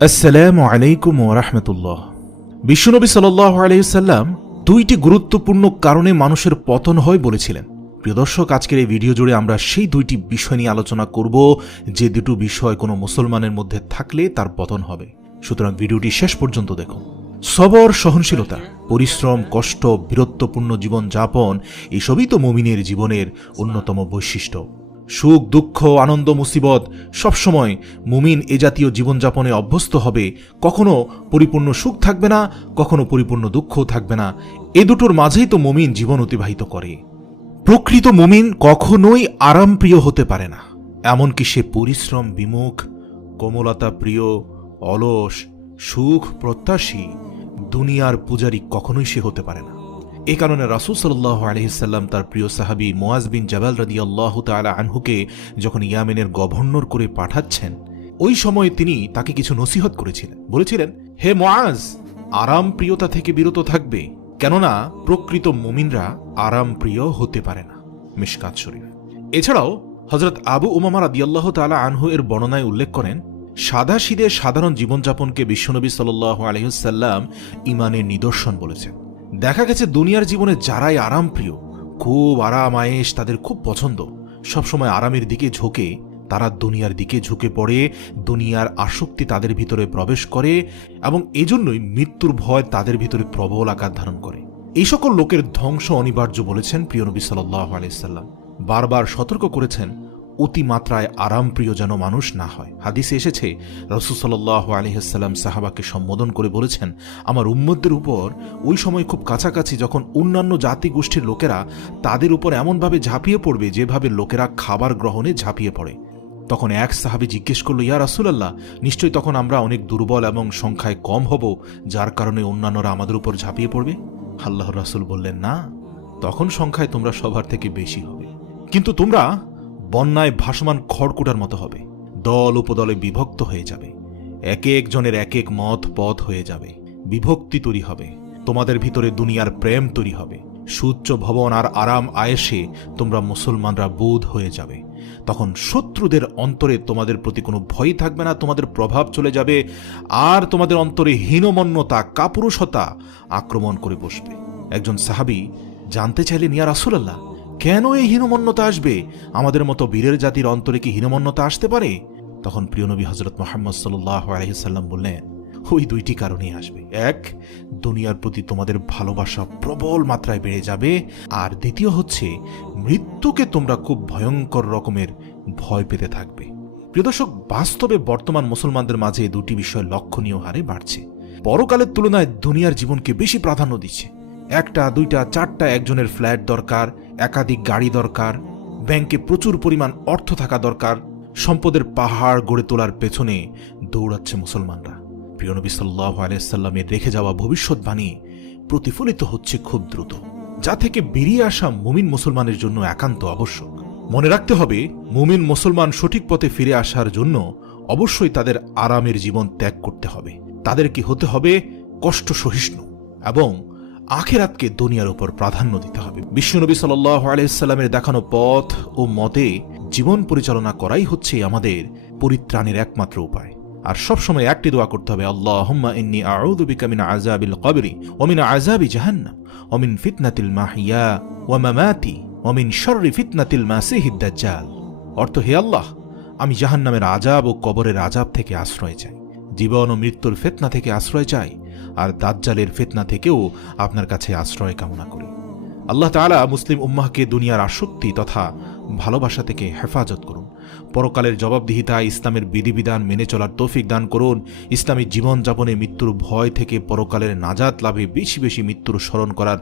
আসসালামু আলাইকুম ওয়া রাহমাতুল্লাহ। বিশ্বনবী সাল্লাল্লাহু আলাইহি সাল্লাম দুইটি গুরুত্বপূর্ণ কারণে মানুষের পতন হয় বলেছিলেন। প্রিয় দর্শক, আজকের এই ভিডিও জুড়ে আমরা সেই দুইটি বিষয় নিয়ে আলোচনা করব, যে দুটো বিষয় কোনো মুসলমানের মধ্যে থাকলে তার পতন হবে। সুতরাং ভিডিওটি শেষ পর্যন্ত দেখুন। সবর, সহনশীলতা, পরিশ্রম, কষ্ট, বীরত্বপূর্ণ জীবন যাপন, এসবই তো মুমিনের জীবনের অন্যতম বৈশিষ্ট্য। সুখ, দুঃখ, আনন্দ, মুসিবত সবসময় মুমিন এ জাতীয় জীবনযাপনে অভ্যস্ত হবে। কখনো পরিপূর্ণ সুখ থাকবে না, কখনো পরিপূর্ণ দুঃখও থাকবে না। এ দুটোর মাঝেই তো মুমিন জীবন অতিবাহিত করে। প্রকৃত মুমিন কখনোই আরামপ্রিয় হতে পারে না, এমনকি সে পরিশ্রম বিমুখ, কোমলতা প্রিয়, অলস, সুখ প্রত্যাশী, দুনিয়ার পূজারী কখনোই সে হতে পারে না। এ কারণে রাসূল সাল্লাল্লাহু আলাইহি সাল্লাম তার প্রিয় সাহাবী মুআজ বিন জাবাল রাদিয়াল্লাহু তাআলা আনহুকে যখন ইয়ামেনের গভর্নর করে পাঠাচ্ছেন, ওই সময় তিনি তাকে কিছু নসিহত করেছিলেন। বলেছিলেন, হে মুআজ, আরাম প্রিয়তা থেকে বিরত থাকবে, কেননা প্রকৃত মুমিনরা আরাম প্রিয় হতে পারে না। মিশকাত শরীফ। এছাড়াও হযরত আবু উমামা রাদিয়াল্লাহু তাআলা আনহু এর বর্ণনায় উল্লেখ করেন, সাদাসিধে সাধারণ জীবনযাপনকে বিশ্বনবী সাল্লাল্লাহু আলাইহি সাল্লাম ঈমানের নিদর্শন বলেছেন। দেখা গেছে দুনিয়ার জীবনে যারাই আরাম প্রিয়, খুব আরাম আয়েশ তাদের খুব পছন্দ, সবসময় আরামের দিকে ঝোঁকে, তারা দুনিয়ার দিকে ঝুঁকে পড়ে, দুনিয়ার আসক্তি তাদের ভিতরে প্রবেশ করে এবং এজন্যই মৃত্যুর ভয় তাদের ভিতরে প্রবল আকার ধারণ করে। এই সকল লোকের ধ্বংস অনিবার্য বলেছেন প্রিয় নবী সাল্লাল্লাহু আলাইহি সাল্লাম। বারবার সতর্ক করেছেন অতিমাত্রায় আরামপ্রিয় যেন মানুষ না হয়। হাদিসে এসেছে, রাসূল সাল্লাল্লাহু আলাইহি সাল্লাম সাহাবাকে সম্বোধন করে বলেছেন, আমার উম্মতদের উপর ওই সময় খুব কাছাকাছি যখন অন্যান্য জাতিগোষ্ঠীর লোকেরা তাদের উপর এমনভাবে ঝাঁপিয়ে পড়বে যেভাবে লোকেরা খাবার গ্রহণে ঝাঁপিয়ে পড়ে। তখন এক সাহাবী জিজ্ঞেস করল, ইয়া রাসূলুল্লাহ, নিশ্চয়ই তখন আমরা অনেক দুর্বল এবং সংখ্যায় কম হব, যার কারণে অন্যান্যরা আমাদের উপর ঝাঁপিয়ে পড়বে? আল্লাহর রাসূল বললেন, না, তখন সংখ্যায় তোমরা সবার থেকে বেশি হবে, কিন্তু তোমরা বন্যায় ভাসমান খড়কুটার মতো হবে, দল উপদলে বিভক্ত হয়ে যাবে, এক একজনের এক এক মত পথ হয়ে যাবে, বিভক্তি তৈরি হবে, তোমাদের ভিতরে দুনিয়ার প্রেম তৈরি হবে, সুউচ্চ ভবন আর আরাম আয়েশে তোমরা মুসলমানরা বোধ হয়ে যাবে। তখন শত্রুদের অন্তরে তোমাদের প্রতি কোনো ভয় থাকবে না, তোমাদের প্রভাব চলে যাবে, আর তোমাদের অন্তরে হীনমন্যতা, কাপুরুষতা আক্রমণ করে বসবে। একজন সাহাবী জানতে চাইলেন, ইয়া রাসূলুল্লাহ, কেন এই হীনমন্যতা আসবে? আমাদের মতো বীরের জাতির অন্তরে কি হীনমন্যতা আসতে পারে? তখন প্রিয় নবী হযরত মুহাম্মদ সাল্লাল্লাহু আলাইহি সাল্লাম বললেন, ওই দুইটি কারণেই আসবে। এক, দুনিয়ার প্রতি তোমাদের ভালোবাসা প্রবল মাত্রায় বেড়ে যাবে, আর দ্বিতীয় হচ্ছে মৃত্যুকে তোমরা খুব ভয়ঙ্কর রকমের ভয় পেতে থাকবে। প্রিয় দর্শক, বাস্তবে বর্তমান মুসলমানদের মাঝে এই দুটি বিষয় লক্ষণীয় হারে বাড়ছে। পরকালের তুলনায় দুনিয়ার জীবনকে বেশি প্রাধান্য দিচ্ছে। একটা, দুইটা, চারটা একজনের ফ্ল্যাট দরকার, একাধিক গাড়ি দরকার, ব্যাংকে প্রচুর পরিমাণ অর্থ থাকা দরকার, সম্পদের পাহাড় গড়ে তোলার পেছনে দৌড়াচ্ছে মুসলমানরা। প্রিয় নবী সাল্লাল্লাহু আলাইহি সাল্লামের রেখে যাওয়া ভবিষ্যৎবাণী প্রতিফলিত হচ্ছে খুব দ্রুত, যা থেকে বেরিয়ে আসা মুমিন মুসলমানের জন্য একান্ত আবশ্যক। মনে রাখতে হবে, মুমিন মুসলমান সঠিক পথে ফিরে আসার জন্য অবশ্যই তাদের আরামের জীবন ত্যাগ করতে হবে, তাদেরকে হতে হবে কষ্ট সহিষ্ণু এবং আখিরাতকে দুনিয়ার উপর প্রাধান্য দিতে হবে। বিশ্বনবী সাল্লাল্লাহু আলাইহি সাল্লামের দেখানো পথ ও মতে জীবন পরিচালনা করাই হচ্ছে আমাদের পরিত্রাণের একমাত্র উপায়। আর সবসময় একটি দোয়া করতে হবে, আল্লাহুম্মা ইন্নী আউযু বিকা মিন আযাবিল কবরি ওয়া মিন আযাবি জাহান্নাম ওয়া মিন ফিতনাতিল মাহইয়া ওয়া মামাতি ওয়া মিন শাররি ফিতনাতিল মাসিহিদ দাজ্জাল। অর্থ, হে আল্লাহ, আমি জাহান্নামের আযাব ও কবরের আযাব থেকে আশ্রয় চাই, জীবন ও মৃত্যুর ফিতনা থেকে আশ্রয় চাই, আর দাজ্জালের ফিতনা থেকেও আপনার কাছে আশ্রয় কামনা করি। আল্লাহ তাআলা মুসলিম উম্মাহকে দুনিয়ার আসক্তি তথা ভালোবাসা থেকে হেফাজত করুন। পরকালের জবাবদিহিতা, ইসলামের বিধিবিধান মেনে চলার তৌফিক দান করুন। ইসলামী জীবনযাপনে মৃত্যুর ভয় থেকে পরকালের নাজাত লাভে বেশি বেশি মৃত্যুর স্মরণ করার